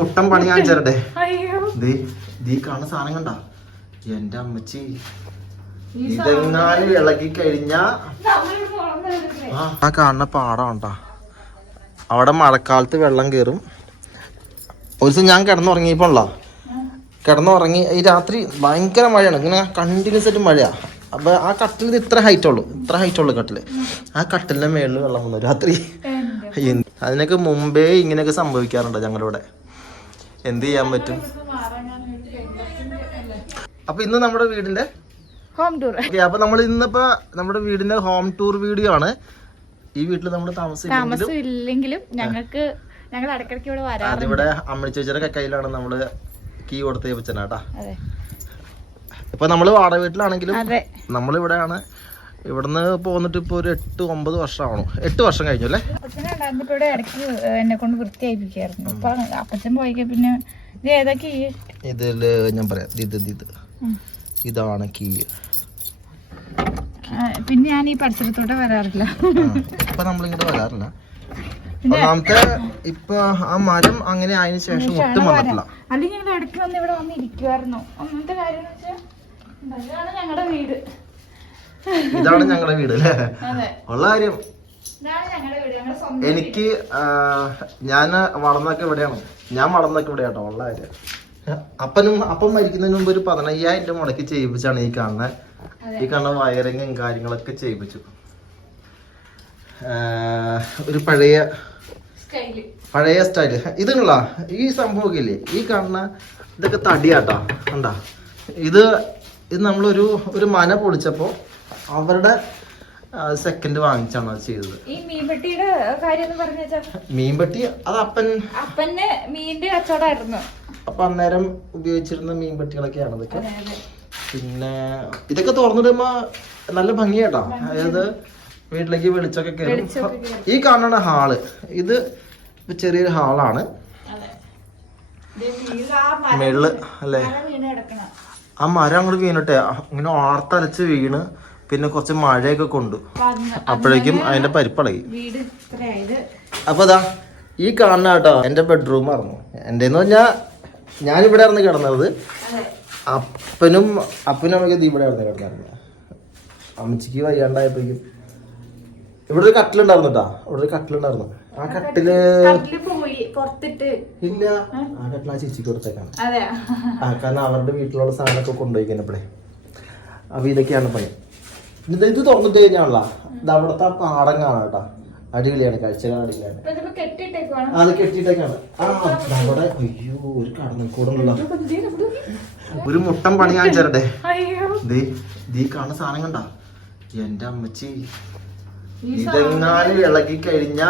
മുട്ടം പണി ഞാൻ ചേരട്ടെ. ദീ കാണുന്ന സാധനം കണ്ട എന്റെ അമ്മച്ചി, ഇതെങ്ങാനും ഇളകി കഴിഞ്ഞ ആ കാണുന്ന പാടം ഉണ്ടാ. അവിടെ മഴക്കാലത്ത് വെള്ളം കയറും. ഒരു ദിവസം ഞാൻ കിടന്നുറങ്ങി ഈ രാത്രി ഭയങ്കര മഴയാണ്, ഇങ്ങനെ കണ്ടിന്യൂസ് ആയിട്ട് മഴയാ. അപ്പൊ ആ കട്ടിൽ ഇത്ര ഹൈറ്റ് ഉള്ളു കട്ടില്. ആ കട്ടിലിന്റെ മേളിൽ വെള്ളം വന്നു രാത്രി. അതിനൊക്കെ മുമ്പേ ഇങ്ങനെയൊക്കെ സംഭവിക്കാറുണ്ട് ഞങ്ങളിവിടെ. എന്ത് ചെയ്യാൻ പറ്റും? അപ്പൊ ഇന്ന് നമ്മുടെ വീടിന്റെ ഹോം ടൂർ. അപ്പൊ നമ്മൾ ഇന്നിപ്പോ നമ്മുടെ വീടിന്റെ ഹോം ടൂർ വീഡിയോ ആണ്. ഈ വീട്ടിൽ നമ്മൾ താമസിച്ചില്ലെങ്കിലും ഞങ്ങൾ ഇടയ്ക്കിടയ്ക്ക് ഇവിടെ വരാറുണ്ട്. അതിവിടെ അമ്മ ചേച്ചിയുടെ കയ്യിലാണ് നമ്മള് കീ കൊടുത്ത് വെച്ചാട്ടാ. ഇപ്പൊ നമ്മള് വാടക വീട്ടിലാണെങ്കിലും നമ്മളിവിടെയാണ്. ഇവിടുന്ന് പോന്നിട്ട് ഇപ്പൊ ഒരു 8-9 വർഷമാണോ, 8 വർഷം കഴിഞ്ഞു അല്ലേ. ഇവിടെ ഇടയ്ക്ക് എന്നെ കൊണ്ട് വൃത്തിയായിപ്പിക്കായിരുന്നു. ഇപ്പൊ അപ്പച്ചൻ പോയിക്ക പിന്നെ ഇത് ഏതാ കീ? ഇതില് ഞാൻ പറയാം, ഇതാണ് കീ. പിന്നെ ഞാൻ ഈ പരിസരത്തോടെ വരാറില്ല. ഇപ്പൊ നമ്മളിങ്ങോട്ട് വരാറില്ല. ഒന്നാമത്തെ ഇപ്പൊ ആ മരം അങ്ങനെ അതിന് ശേഷം ഒട്ടും വന്നിട്ടില്ല. അല്ലെങ്കിൽ ഞങ്ങൾ ഇടയ്ക്ക് വന്ന് ഇവിടെ വന്ന് ഇരിക്കുവായിരുന്നു. ഒന്നാമത്തെ കാര്യം ഇതാണ് ഞങ്ങളുടെ വീട്. ഇതാണ് ഞങ്ങളുടെ വീട് അല്ലേ. ഉള്ള കാര്യം എനിക്ക് ഞാൻ വളർന്നൊക്കെ ഇവിടെയാണ്. ഇവിടെയാട്ടോ ഉള്ള കാര്യം. അപ്പം മരിക്കുന്നതിന് മുമ്പ് ഒരു 15,000 രൂപ മുടക്കി ചെയ്യിപ്പിച്ചാണ് ഈ കാണുന്ന വയറിങ്ങും കാര്യങ്ങളൊക്കെ ചെയ്യിപ്പിച്ചു. ഒരു പഴയ സ്റ്റൈല് ഇതുള്ള ഈ സംഭവമൊക്കെ ഇല്ലേ, ഈ കാണുന്ന ഇതൊക്കെ തടിയാട്ടാ. കണ്ടാ, ഇത് നമ്മളൊരു മന പൊളിച്ചപ്പോ അവരുടെ സെക്കൻഡ് വാങ്ങിച്ചാണ് അത് ചെയ്തത്. ഈ മീൻപെട്ടിയുടെ കാര്യം മീൻപെട്ടി അത് അപ്പന് മീനിന്റെ കച്ചവടമായിരുന്നു. അപ്പൊ അന്നേരം ഉപയോഗിച്ചിരുന്ന മീൻപെട്ടികളൊക്കെയാണ് ഇതൊക്കെ. പിന്നെ ഇതൊക്കെ തുറന്നിടുമ്പോ നല്ല ഭംഗിയാട്ടാ. അതായത് വീട്ടിലേക്ക് വെളിച്ചൊക്കെ കയറും. ഈ കാണുന്ന ഹാള്, ഇത് ചെറിയൊരു ഹാളാണ്. മെള്ള് അല്ലേ, ആ മരം അങ്ങോട്ട് വീണിട്ടെ ഇങ്ങനെ ആർത്തലച്ച് വീണ് പിന്നെ കുറച്ച് മഴയൊക്കെ കൊണ്ടു. അപ്പോഴേക്കും അതിന്റെ പരിപ്പളകി. അപ്പൊ അതാ ഈ കാണുന്ന കേട്ടോ എന്റെ ബെഡ്റൂം ആയിരുന്നു. എന്റെന്ന് പറഞ്ഞാ ഞാനിവിടെ ആയിരുന്നു കിടന്നത്. അപ്പനും അമ്മയ്ക്ക് ഇവിടെ ആയിരുന്നു കിടന്നിരുന്നത്. അമ്മച്ചിക്ക് വയ്യാണ്ടായപ്പോഴേക്കും ഇവിടെ ഒരു കട്ടിലുണ്ടായിരുന്നു കേട്ടാ. ആ കട്ടില് ഇല്ല, ആ കട്ടിൽ ആ ചേച്ചിക്ക് കൊടുത്തേക്കാണ്. കാരണം അവരുടെ വീട്ടിലുള്ള സാധനമൊക്കെ കൊണ്ടുപോയിക്കണപ്പോഴേ. അപ്പൊ ഇതൊക്കെയാണ് പണി. ഇത് തുറന്നിട്ട് കഴിഞ്ഞാണല്ല ഇത് അവിടുത്തെ ആ പാടം കാണാം കേട്ടാ. അടിപൊളിയാണ്, കാഴ്ചകൾ അടിപൊളിയാണ്. അത് കെട്ടിയിട്ടേക്കാണ്. അവിടെ അയ്യോ ഒരു കടന്നക്കൂടുള്ള ഒരു മുട്ടം പണി ഞാൻ ചേരട്ടെ. ദീ കാണുന്ന സാധനം കണ്ട എന്റെ അമ്മച്ചി, ഇതെങ്ങാനും ഇളകി കഴിഞ്ഞ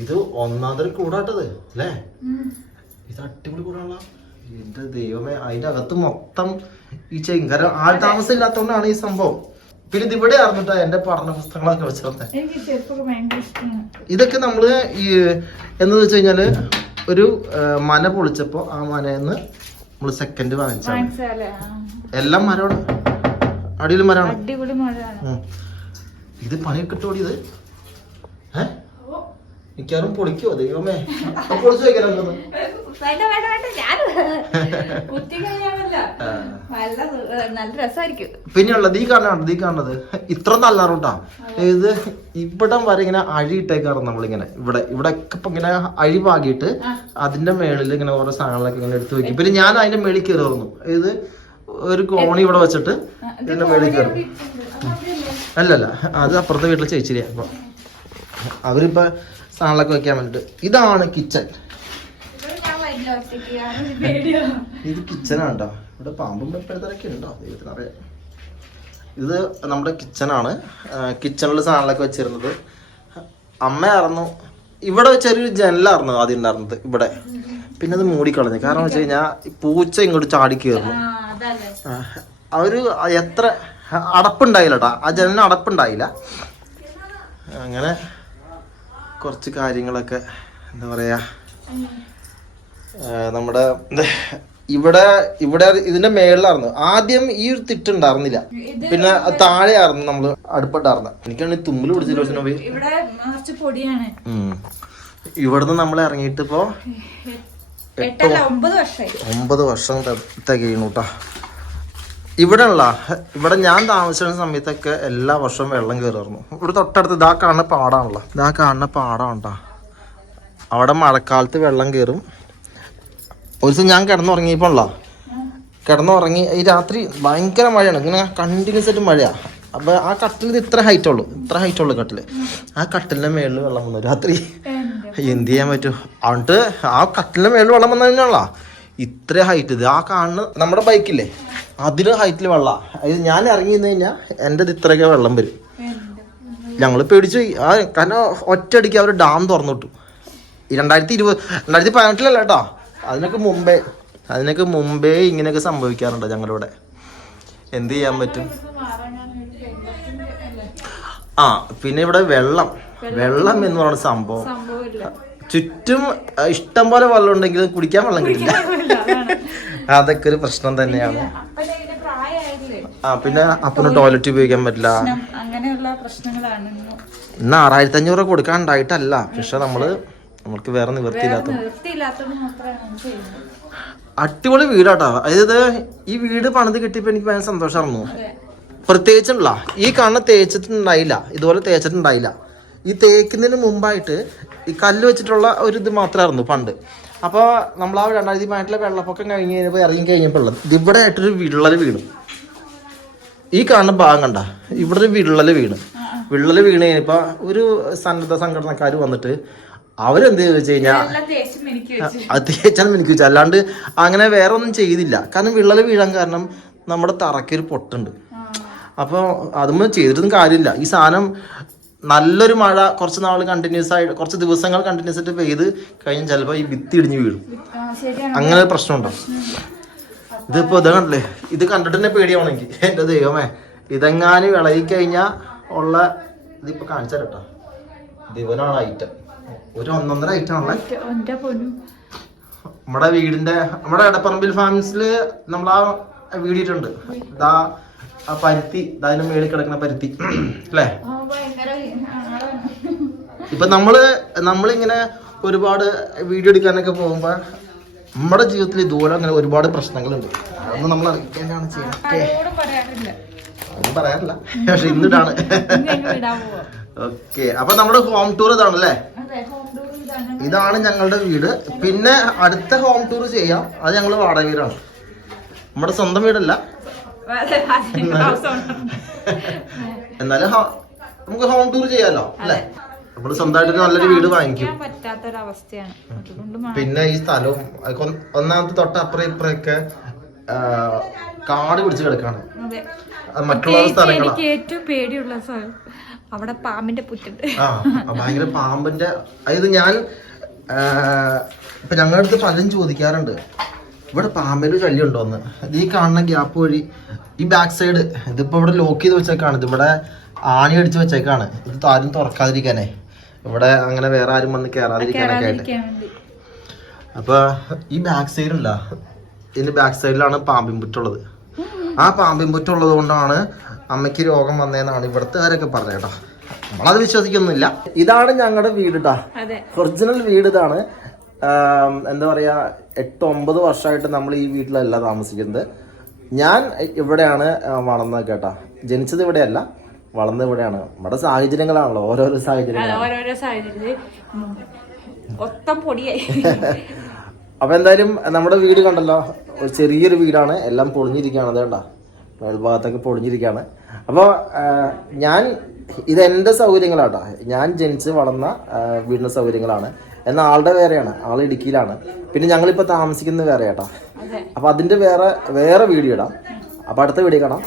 ഇത് ഒന്നാമതൊരു കൂടാട്ടത് അല്ലേ. ഇത് അടിപൊളി കൂടാണല്ലോ. എന്റെ ദൈവമേ, അതിന്റെ അകത്ത് മൊത്തം ഈ ചെങ്കര ആൾ താമസം ഇല്ലാത്തോണ്ടാണ് ഈ സംഭവം. പിന്നെ ഇത് ഇവിടെ ആയിരുന്നിട്ടാ എന്റെ പഠന പുസ്തകങ്ങളൊക്കെ വെച്ചിരുന്നത്. ഇതൊക്കെ നമ്മള് ഈ എന്ന് വെച്ച് കഴിഞ്ഞാല് ഒരു മന പൊളിച്ചപ്പോ ആ മനന്ന് നമ്മള് സെക്കൻഡ് വാങ്ങിച്ചാണ്. എല്ലാം മരമാണ്, അടിപൊളി മരമാണ്. ഇത് പണിയൊക്കെ ഇട്ട് ഓടിയത് മിക്കാറും പൊളിക്കോ ദൈവമേ. പൊളിച്ചു വെക്കാനൊന്നും പിന്നെയുള്ളത് ഈ കാണുന്നത് ഇത്ര നല്ലാറുണ്ടാ. ഇത് ഇവിടം വരെ ഇങ്ങനെ അഴിയിട്ടേക്കാറുണ്ട് നമ്മളിങ്ങനെ. ഇവിടെ ഒക്കെ ഇപ്പൊ ഇങ്ങനെ അഴിവാകിയിട്ട് അതിന്റെ മേളിൽ ഇങ്ങനെ ഓരോ സാധനങ്ങളൊക്കെ ഇങ്ങനെ എടുത്തു വെക്കും. പിന്നെ ഞാൻ അതിന്റെ മേളിൽ കയറുന്നു. ഇത് ഒരു കോണി ഇവിടെ വെച്ചിട്ട് ഇതിന്റെ മേളിൽ കയറും. അല്ലല്ല, അത് അപ്പുറത്തെ വീട്ടിലെ ചേച്ചിരിയാ. അപ്പൊ അവരിപ്പോ സാധനങ്ങളൊക്കെ വെക്കാൻ വേണ്ടിട്ട്. ഇതാണ് കിച്ചൺ. ഇത് കിച്ചണാണ് കേട്ടോ. ഇവിടെ പാമ്പും പെപ്പഴത്തരൊക്കെ ഉണ്ടോ ദൈവത്തിനറിയാം. ഇത് നമ്മുടെ കിച്ചണാണ്. കിച്ചണിൽ സാധനങ്ങളൊക്കെ വെച്ചിരുന്നത് അമ്മയായിരുന്നു. ഇവിടെ ചെറിയൊരു ജനലായിരുന്നു ആദ്യം ഉണ്ടായിരുന്നത് ഇവിടെ. പിന്നെ അത് മൂടിക്കളഞ്ഞു. കാരണം വെച്ച് കഴിഞ്ഞാൽ പൂച്ച ഇങ്ങോട്ട് ചാടി കയറുന്നു. അവര് എത്ര അടപ്പുണ്ടായില്ല കേട്ടോ, ആ ജനലിന് അടപ്പുണ്ടായില്ല. അങ്ങനെ കുറച്ച് കാര്യങ്ങളൊക്കെ എന്താ പറയാ, നമ്മുടെ ഇവിടെ ഇതിന്റെ മേളിലായിരുന്നു ആദ്യം ഈ ഒരു തിട്ടുണ്ടായിരുന്നില്ല. പിന്നെ താഴെയായിരുന്നു നമ്മള് അടുപ്പുണ്ടായിരുന്നത്. എനിക്കാണെങ്കിൽ തുമ്മിൽ പിടിച്ചിട്ട് ഇവിടുന്ന് നമ്മൾ ഇറങ്ങിയിട്ട് ഇപ്പോ 9 വർഷമായി. 9 വർഷം തികയുന്നു കേട്ടോ. ഇവിടെ ഞാൻ താമസിക്കുന്ന സമയത്തൊക്കെ എല്ലാ വർഷവും വെള്ളം കയറുമായിരുന്നു. ഇവിടെ തൊട്ടടുത്ത് ഇതാ കാണുന്ന പാടാണല്ലോ, ഇതാ കാണുന്ന പാടമുണ്ടോ, അവിടെ മഴക്കാലത്ത് വെള്ളം കയറും. ഒരു ദിവസം ഞാൻ കിടന്നുറങ്ങി ഈ രാത്രി ഭയങ്കര മഴയാണ്, ഇങ്ങനെ കണ്ടിന്യൂസ് ആയിട്ട് മഴയാണ്. അപ്പോൾ ആ കട്ടിൽ ഇത്ര ഹൈറ്റ് ഉള്ളു കട്ടിൽ. ആ കട്ടിലിൻ്റെ മേളിൽ വെള്ളം വന്നു രാത്രി. എന്ത് ചെയ്യാൻ പറ്റും? എന്നിട്ട് ആ കട്ടിലിൻ്റെ മേളിൽ വെള്ളം വന്നു കഴിഞ്ഞാൽ ഇത്ര ഹൈറ്റ്, ഇത് ആ കാണുന്ന നമ്മുടെ ബൈക്കില്ലേ അതിന് ഹൈറ്റിൽ വെള്ളം. അത് ഞാൻ ഇറങ്ങി നിന്ന് കഴിഞ്ഞാൽ എൻ്റെ ഇത്രയൊക്കെ വെള്ളം വരും. ഞങ്ങൾ പേടിച്ചു പോയി. കാരണം ഒറ്റയടിക്ക് അവർ ഡാം തുറന്നു വിട്ടു. 2018 കേട്ടോ, അതിനൊക്കെ മുമ്പേ ഇങ്ങനെയൊക്കെ സംഭവിക്കാറുണ്ട് ഞങ്ങളുടെ ഇവിടെ. എന്ത് ചെയ്യാൻ പറ്റും? പിന്നെ ഇവിടെ വെള്ളം എന്ന് പറയുന്ന സംഭവം ചുറ്റും ഇഷ്ടം പോലെ വെള്ളം ഉണ്ടെങ്കിലും കുടിക്കാൻ വെള്ളം കിട്ടില്ല. അതൊക്കെ ഒരു പ്രശ്നം തന്നെയാണ്. പിന്നെ അപ്പന് ടോയ്ലറ്റ് ഉപയോഗിക്കാൻ പറ്റില്ല. അങ്ങനെയുള്ള പ്രശ്നങ്ങളാണ്. ഇന്ന് 6500 കൊടുക്കാണ്ടായിട്ടല്ല, പക്ഷെ നമ്മൾക്ക് വേറെ നിവൃത്തിയില്ലാത്ത അടിപൊളി വീടാട്ടോ. അതായത് ഈ വീട് പണിത് കിട്ടിയപ്പോ എനിക്ക് ഭയങ്കര സന്തോഷമായിരുന്നു. പ്രത്യേകിച്ചുള്ള ഈ കാണുന്ന ഇതുപോലെ തേച്ചിട്ടുണ്ടായില്ല. ഈ തേക്കുന്നതിന് മുമ്പായിട്ട് ഈ കല്ല് വെച്ചിട്ടുള്ള ഒരു ഇത് മാത്രമായിരുന്നു പണ്ട്. അപ്പോൾ നമ്മൾ ആ 2018 വെള്ളപ്പൊക്കം കഴിഞ്ഞ് കഴിഞ്ഞപ്പോൾ ഇറങ്ങി കഴിഞ്ഞപ്പോൾ ഉള്ളത് ഇവിടെ ആയിട്ടൊരു വിള്ളൽ വീണു. ഈ കാണുന്ന ഭാഗം കണ്ട, ഇവിടെ ഒരു വിള്ളൽ വീണ് കഴിഞ്ഞപ്പോൾ ഒരു സന്നദ്ധ സംഘടനക്കാർ വന്നിട്ട് അവരെന്ത് വെച്ച് കഴിഞ്ഞാൽ അത് തേച്ചാൽ എനിക്ക് വെച്ചാൽ, അല്ലാണ്ട് അങ്ങനെ വേറെ ഒന്നും ചെയ്തില്ല. കാരണം വിള്ളൽ വീഴാൻ കാരണം നമ്മുടെ തറയ്ക്കൊരു പൊട്ടുണ്ട്. അപ്പോൾ അതൊന്നും ചെയ്തിട്ടൊന്നും കാര്യമില്ല. ഈ സാധനം നല്ലൊരു മഴ കുറച്ച് ദിവസങ്ങൾ കണ്ടിന്യൂസ് ആയിട്ട് പെയ്ത് കഴിഞ്ഞാൽ ചിലപ്പോൾ ഈ ഭിത്തി ഇടിഞ്ഞ് വീഴും. അങ്ങനെ ഒരു പ്രശ്നമുണ്ടോ? ഇതിപ്പോൾ ഇത് കണ്ടില്ലേ, ഇത് കണ്ടിട്ട് തന്നെ പേടിയാവണമെങ്കിൽ എൻ്റെ ദൈവമേ, ഇതെങ്ങാനും വിളകി കഴിഞ്ഞാൽ ഉള്ള ഇതിപ്പോൾ കാണിച്ചു തരട്ടോ. ദിവനാണ് ഐറ്റം, ഒരു 1.5 ഐറ്റമാണല്ലേ നമ്മുടെ എടപ്പറമ്പിൽ ഫാംസിൽ നമ്മൾ ആ വീടിയിട്ടുണ്ട്. ഇതാ ആ പരുത്തി, അതിന് മേളിൽ കിടക്കുന്ന പരുത്തി അല്ലേ. ഇപ്പൊ നമ്മളിങ്ങനെ ഒരുപാട് വീഡിയോ എടുക്കാനൊക്കെ പോകുമ്പോ നമ്മുടെ ജീവിതത്തിൽ ഇതുപോലെ അങ്ങനെ ഒരുപാട് പ്രശ്നങ്ങളുണ്ട്. അതൊന്നും നമ്മൾ അറിയിക്കാനാണ് ചെയ്യുന്നത്. ഒന്നും പറയാറില്ല, പക്ഷെ ഇന്നിടാണ്. ഓക്കെ, അപ്പൊ നമ്മുടെ ഹോം ടൂർ ഇതാണല്ലേ. ഇതാണ് ഞങ്ങളുടെ വീട്. പിന്നെ അടുത്ത ഹോം ടൂർ ചെയ്യാം, അത് ഞങ്ങൾ വാടക വീടാണ്, നമ്മുടെ സ്വന്തം വീടല്ല. എന്നാലും നമുക്ക് ഹോം ടൂർ ചെയ്യാലോ അല്ലേ. നമ്മള് സ്വന്തമായിട്ട് നല്ലൊരു വീട് വാങ്ങിക്കും. പിന്നെ ഈ സ്ഥലവും ഒന്നാമത്തെ തൊട്ടപ്പുറം ഇപ്പുറമൊക്കെ കാട് പിടിച്ച് കിടക്കാണ്. മറ്റുള്ള സ്ഥലങ്ങളാണ് ഏറ്റവും പേടിയുള്ള സ്ഥലം. അവിടെ പാമ്പിന്റെ പുറ്റുണ്ട്. ഭയങ്കര പാമ്പിന്റെ. അതായത് ഞാൻ ഇപ്പൊ ഞങ്ങളുടെ അടുത്ത് പലരും ചോദിക്കാറുണ്ട് ഇവിടെ പാമ്പിന്റെ ശല്യം ഉണ്ടോന്ന്. ഈ കാണുന്ന ഗ്യാപ്പ് വഴി ഈ ബാക്ക് സൈഡ് ഇതിപ്പോ ഇവിടെ ലോക്ക് ചെയ്ത് വെച്ചേക്കാണ്. ഇത് ഇവിടെ ആണി അടിച്ച് വെച്ചേക്കാണ്. ഇത് ആരും തുറക്കാതിരിക്കാനേ, ഇവിടെ അങ്ങനെ വേറെ ആരും വന്ന് കയറാതിരിക്കാനൊക്കെ ആയിട്ട്. അപ്പൊ ഈ ബാക്ക് സൈഡില്ല, ഇതിന്റെ ബാക്ക് സൈഡിലാണ് പാമ്പിൻ പുറ്റുള്ളത്. ആ പാമ്പിൻ പുറ്റുള്ളത് കൊണ്ടാണ് അമ്മയ്ക്ക് രോഗം വന്നതെന്നാണ് ഇവിടുത്തെ കാരൊക്കെ പറഞ്ഞ കേട്ടോ. നമ്മളത് വിശ്വസിക്കൊന്നുമില്ല. ഇതാണ് ഞങ്ങളുടെ വീട് കേട്ടാ, ഒറിജിനൽ വീട് ഇതാണ്. എന്താ പറയാ, 8-9 വർഷമായിട്ട് നമ്മൾ ഈ വീട്ടിലല്ല താമസിക്കുന്നത്. ഞാൻ ഇവിടെയാണ് വളർന്നത് കേട്ടാ. ജനിച്ചത് ഇവിടെയല്ല, വളർന്നത് ഇവിടെയാണ്. നമ്മുടെ സാഹചര്യങ്ങളാണല്ലോ, ഓരോരോ സാഹചര്യങ്ങൾ. അപ്പൊ എന്തായാലും നമ്മുടെ വീട് കണ്ടല്ലോ, ഒരു ചെറിയൊരു വീടാണ്. എല്ലാം പൊളിഞ്ഞിരിക്കുകയാണ്, അത് കണ്ട മേൽഭാഗത്തൊക്കെ പൊളിഞ്ഞിരിക്കുകയാണ്. അപ്പോൾ ഇതെൻ്റെ സൗകര്യങ്ങളാട്ടോ. ഞാൻ ജനിച്ച് വളർന്ന വീടിൻ്റെ സൗകര്യങ്ങളാണ്. എന്നാൽ ആളുടെ വേറെയാണ്, ആൾ ഇടുക്കിയിലാണ്. പിന്നെ ഞങ്ങളിപ്പോൾ താമസിക്കുന്നത് വേറെ കേട്ടോ. അപ്പോൾ അതിൻ്റെ വേറെ വീഡിയോ ഇടാം. അപ്പോൾ അടുത്ത വീഡിയോ കാണാം.